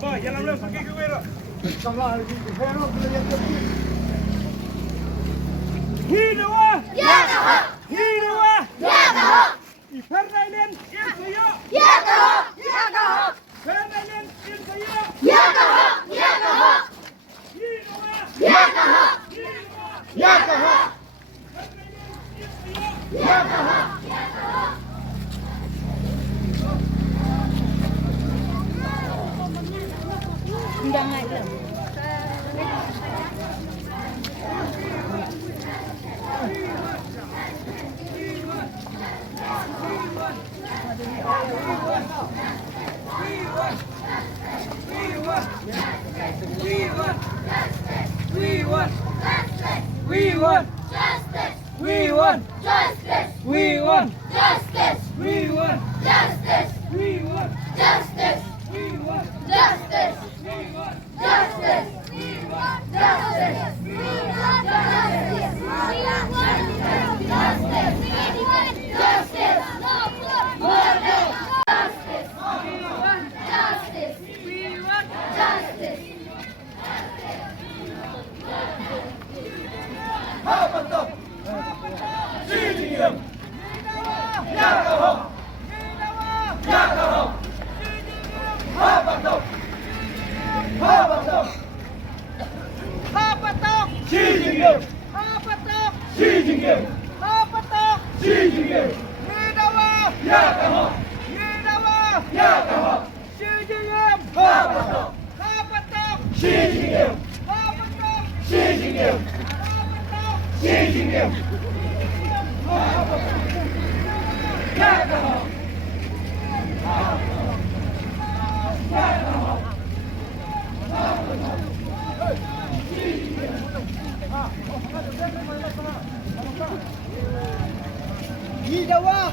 Va, ya la hablamos aquí, Guerrero. Hinawa! Yakaho! Hinawa! Yakaho! Ifernainen ilsayo! Yakaho! Yakaho! Fernainen ilsayo! Yakaho! Yakaho! Hinawa! Yakaho! Hinawa! Yakaho! Fernainen ilsayo! Yakaho! Enggak ada. We won! Justice! We won! Justice! We won! Justice! We won! Justice! We won! Justice! We won! Justice! We won! Justice! We want justice! We want justice! We want justice! We want justice! No more murder! Justice! We want justice! We want justice! Hapatok! Sijigim! Yakaho! Yakaho! Hapatok! Hapatok! Hapatok! Sijigim! Hapatok! Sijigim! Hapatok! Sijigim! Hinawa! Yakaho! Hinawa! Yakaho! Sijigim! Hapatok! Hapatok! Sijigim! Hapatok! Sijigim! Hapatok! Sijigim! Yakaho! Hinawa!